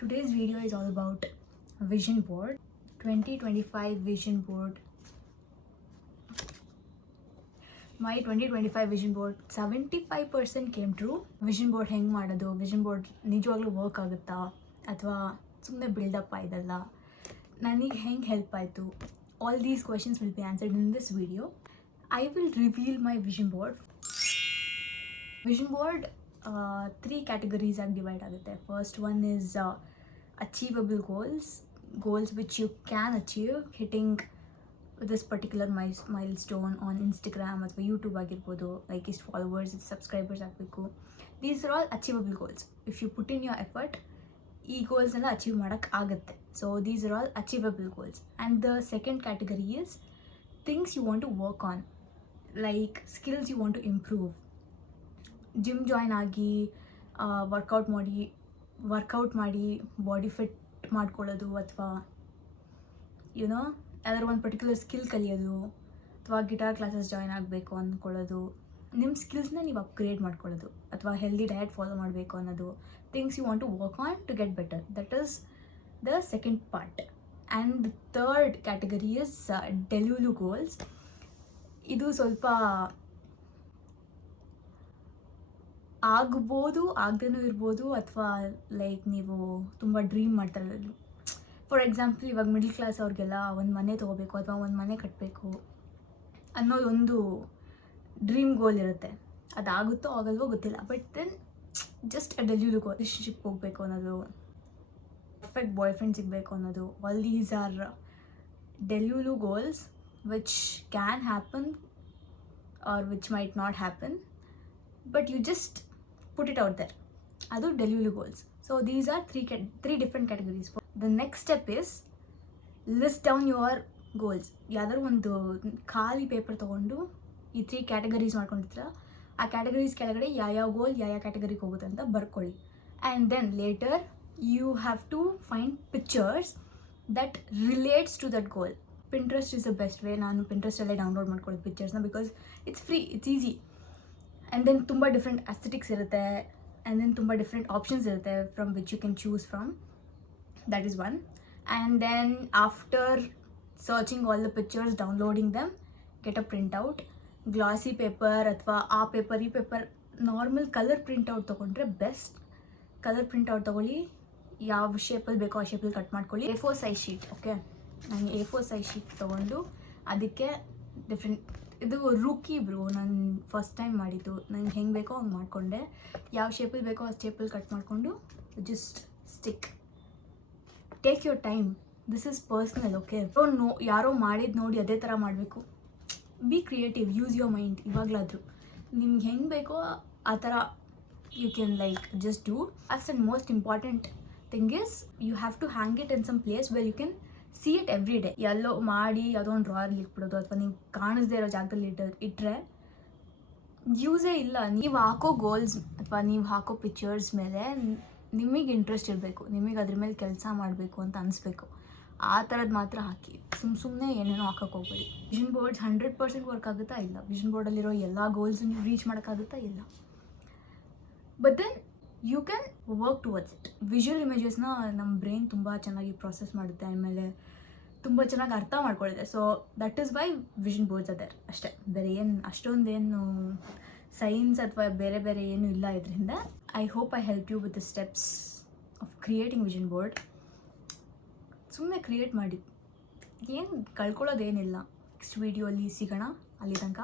Today's video is all about vision board, 2025 vision board. My 2025 vision board 75% came true. Vision board ಹೆಂಗೆ ಮಾಡೋದು, vision board ನಿಜವಾಗ್ಲೂ work ಆಗುತ್ತಾ ಅಥವಾ ಸುಮ್ಮನೆ build up ಆಯ್ತಲ್ಲ, ನನಗೆ ಹೆಂಗೆ ಹೆಲ್ಪ್ ಆಯಿತು, all these questions will be answered in this video. I will reveal my vision board. Vision board 3 categories ಆಗಿ ಡಿವೈಡ್ ಆಗುತ್ತೆ. First one is achievable goals which you can achieve hitting this particular milestone on Instagram ಅಥವಾ YouTube ಆಗಿರ್ಬೋದು, like ಇಷ್ಟು followers, ಇಷ್ಟು subscribers ಆಗಬೇಕು. These are all achievable goals. If you put in your effort ಈ ಗೋಲ್ಸ್ನೆಲ್ಲ achieve ಮಾಡೋಕ್ಕಾಗತ್ತೆ. So these are all achievable goals. And the second category is things you want to work on, like skills you want to improve. Gym join ಆಗಿ workout ಮಾಡಿ body fit ಮಾಡ್ಕೊಳ್ಳೋದು, ಅಥವಾ YONO ಯಾವ್ದಾದ್ರು ಒಂದು particular skill ಕಲಿಯೋದು, ಅಥವಾ guitar classes join ಆಗಬೇಕು ಅಂದ್ಕೊಳ್ಳೋದು, ನಿಮ್ಮ ಸ್ಕಿಲ್ಸ್ನ ನೀವು ಅಪ್ಗ್ರೇಡ್ ಮಾಡ್ಕೊಳ್ಳೋದು, ಅಥವಾ ಹೆಲ್ದಿ ಡಯಟ್ ಫಾಲೋ ಮಾಡಬೇಕು ಅನ್ನೋದು, things you want to work on to get better. That is the second part. And the third category is delulu goals. ಇದು ಸ್ವಲ್ಪ ಆಗ್ಬೋದು, ಆಗದೇನೂ ಇರ್ಬೋದು, ಅಥವಾ ಲೈಕ್ ನೀವು ತುಂಬ ಡ್ರೀಮ್ ಮಾಡ್ತಾರೆ. ಫಾರ್ ಎಕ್ಸಾಂಪಲ್, ಇವಾಗ ಮಿಡಲ್ ಕ್ಲಾಸ್ ಅವ್ರಿಗೆಲ್ಲ ಒಂದು ಮನೆ ತೊಗೋಬೇಕು ಅಥವಾ ಒಂದು ಮನೆ ಕಟ್ಟಬೇಕು ಅನ್ನೋದೊಂದು ಡ್ರೀಮ್ ಗೋಲ್ ಇರುತ್ತೆ. ಅದಾಗುತ್ತೋ ಆಗಲ್ವೋ ಗೊತ್ತಿಲ್ಲ, but then just a delulu goal. Relationship ಹೋಗಬೇಕು ಅನ್ನೋದು, ಪರ್ಫೆಕ್ಟ್ ಬಾಯ್ ಫ್ರೆಂಡ್ ಸಿಗಬೇಕು ಅನ್ನೋದು, all these are delulu goals which can happen or which might not happen, but you just put it out there. ಅದು delulu goals. So these are three different categories. The next step is list down your goals. ಯಾವ್ದಾದ್ರು ಒಂದು ಖಾಲಿ paper ತೊಗೊಂಡು ಈ 3 categories ಮಾಡ್ಕೊಂಡಿರ್ತೀರ, ಆ categories ಕೆಳಗಡೆ ಯಾವ ಗೋಲ್ ಯಾವ ಕ್ಯಾಟಗರಿಗೆ ಹೋಗುತ್ತೆ ಅಂತ ಬರ್ಕೊಳ್ಳಿ. And then later you have to find pictures that relates to that goal. Pinterest is the best way. ನಾನು ಪಿಂಟ್ರೆಸ್ಟಲ್ಲೇ ಡೌನ್ಲೋಡ್ ಮಾಡ್ಕೊಳ್ಳೋದು ಪಿಕ್ಚರ್ಸ್ನ, because it's free, it's easy. And then ತುಂಬ ಡಿಫ್ರೆಂಟ್ ಅಸ್ಥೆಟಿಕ್ಸ್ ಇರುತ್ತೆ, ಆ್ಯಂಡ್ ದೆನ್ ತುಂಬ ಡಿಫ್ರೆಂಟ್ ಆಪ್ಷನ್ಸ್ ಇರುತ್ತೆ from which you can choose from. That is one. And then after searching all the pictures, downloading them, get a printout. Glossy paper ಅಥವಾ ಆ paper ಈ paper, normal colour printout ತೊಗೊಂಡ್ರೆ best. Colour printout ತೊಗೊಳ್ಳಿ, ಯಾವ ಶೇಪಲ್ಲಿ ಬೇಕೋ ಆ ಶೇಪಲ್ಲಿ ಕಟ್ ಮಾಡ್ಕೊಳ್ಳಿ. A4 size sheet. ಓಕೆ, ನನಗೆ A4 ಸೈಜ್ ಶೀಟ್ ತೊಗೊಂಡು ಅದಕ್ಕೆ ಡಿಫ್ರೆಂಟ್, ಇದು ರೂಕಿ ಬ್ರೋ, ನಾನು ಫಸ್ಟ್ ಟೈಮ್ ಮಾಡಿದ್ದು. ನಂಗೆ ಹೆಂಗೆ ಬೇಕೋ ಹಂಗೆ ಮಾಡಿಕೊಂಡೆ. ಯಾವ ಶೇಪಲ್ಲಿ ಬೇಕೋ ಆ ಶೇಪಲ್ಲಿ ಕಟ್ ಮಾಡಿಕೊಂಡು just stick. Take your time, this is personal. Okay, ಯಾರೋ ಮಾಡಿದ್ದು ನೋಡಿ ಅದೇ ಥರ ಮಾಡಬೇಕು. Be creative, use your mind. ಇವಾಗಲಾದರೂ ನಿಮ್ಗೆ ಹೆಂಗೆ ಬೇಕೋ ಆ ಥರ you can like just do. First and most important thing is you have to hang it in some place where you can see it every day. ಎಲ್ಲೋ ಮಾಡಿ ಯಾವುದೋ ಒಂದು ಡ್ರಾಯಲ್ಲಿ ಇಟ್ಬಿಡೋದು, ಅಥವಾ ನೀವು ಕಾಣಿಸ್ದೇ ಇರೋ ಜಾಗದಲ್ಲಿ ಇಟ್ಟರೆ ಯೂಸೇ ಇಲ್ಲ. ನೀವು ಹಾಕೋ ಗೋಲ್ಸ್ ಅಥವಾ ನೀವು ಹಾಕೋ ಪಿಕ್ಚರ್ಸ್ ಮೇಲೆ ನಿಮಗೆ ಇಂಟ್ರೆಸ್ಟ್ ಇರಬೇಕು, ನಿಮಗೆ ಅದ್ರ ಮೇಲೆ ಕೆಲಸ ಮಾಡಬೇಕು ಅಂತ ಅನಿಸ್ಬೇಕು. ಆ ಥರದ್ದು ಮಾತ್ರ ಹಾಕಿ, ಸುಮ್ಮನೆ ಏನೇನೋ ಹಾಕೋಕ್ಕೆ ಹೋಗ್ಬೇಡಿ. ವಿಷನ್ ಬೋರ್ಡ್ಸ್ 100% ವರ್ಕ್ ಆಗುತ್ತಾ? ಇಲ್ಲ. ವಿಷನ್ ಬೋರ್ಡಲ್ಲಿರೋ ಎಲ್ಲ ಗೋಲ್ಸ್ ನೀವು ರೀಚ್ ಮಾಡೋಕ್ಕಾಗುತ್ತಾ? ಇಲ್ಲ. But then you can work towards it. Visual ಇಮೇಜಸ್ನ ನಮ್ಮ ಬ್ರೈನ್ ತುಂಬ ಚೆನ್ನಾಗಿ ಪ್ರಾಸೆಸ್ ಮಾಡುತ್ತೆ, ಆಮೇಲೆ ತುಂಬ ಚೆನ್ನಾಗಿ ಅರ್ಥ ಮಾಡ್ಕೊಳ್ಳುತ್ತೆ. So that is why vision boards ಅದರ್ ಅಷ್ಟೇ. ಬೇರೆ ಏನು ಅಷ್ಟೊಂದೇನು ಸೈನ್ಸ್ ಅಥವಾ ಬೇರೆ ಬೇರೆ ಏನೂ ಇಲ್ಲ ಇದರಿಂದ. I hope I help you with the steps of creating vision board. ಸುಮ್ಮನೆ ಕ್ರಿಯೇಟ್ ಮಾಡಿ, ಏನು ಕಳ್ಕೊಳ್ಳೋದೇನಿಲ್ಲ. ನೆಕ್ಸ್ಟ್ ವೀಡಿಯೋ ಅಲ್ಲಿ ಸಿಗೋಣ. ಅಲ್ಲಿ ತನಕ